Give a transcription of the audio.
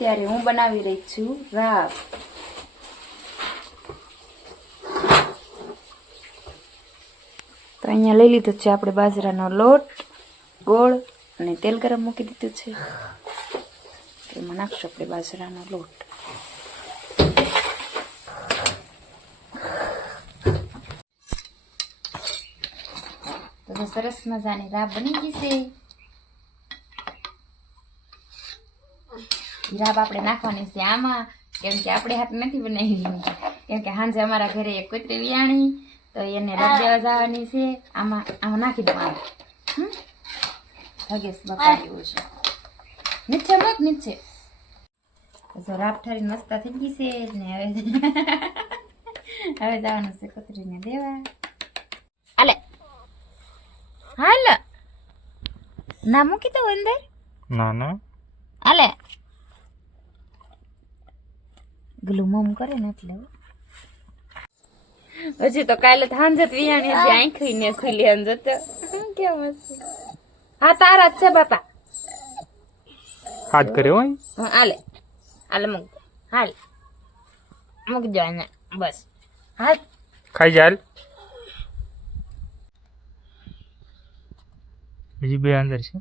અત્યારે હું બનાવી રહી છું રાબ. તો અહીંયા લઈ લીધો છે આપણે બાજરાનો લોટ, ગોળ અને તેલ ગરમ મૂકી દીધું છે. એમાં નાખશું આપણે બાજરાનો લોટ. તો સરસ મજાની રાબ બની ગઈ છે. રાબ આપણે નાખવાની છે આમાં, કેમ કે આપણે હાથ નથી બનાવી, કેમ કે સાંજે અમારા ઘરે એક કૂતરી વિયાણી, તો એને રાબ દેવા જવાની છે. આમાં નાખી દેવાનું. હગેશ બાપા એવું છે. નીચે મત નીચે. તો રાબ ઠરી મસ્ત થઈ ગઈ છે ને હવે જવાનું છે કૂતરીને દેવા. હાલે હાલ ના મૂકી તો અંદર. ના ના હાલે ગલું મમ કરે ને એટલે હજી તો કાલે સાંજે વિયાણી હજી આંખી ને ખુલી અંજે તો કેમ મસ્ત. હા તારા જ છે બાપા. હાથ કર્યો હોય. હાલે હાલે મૂક હાલ મૂકજો એને બસ. હાલ ખાઈ ચાલ. હજી બે અંદર છે.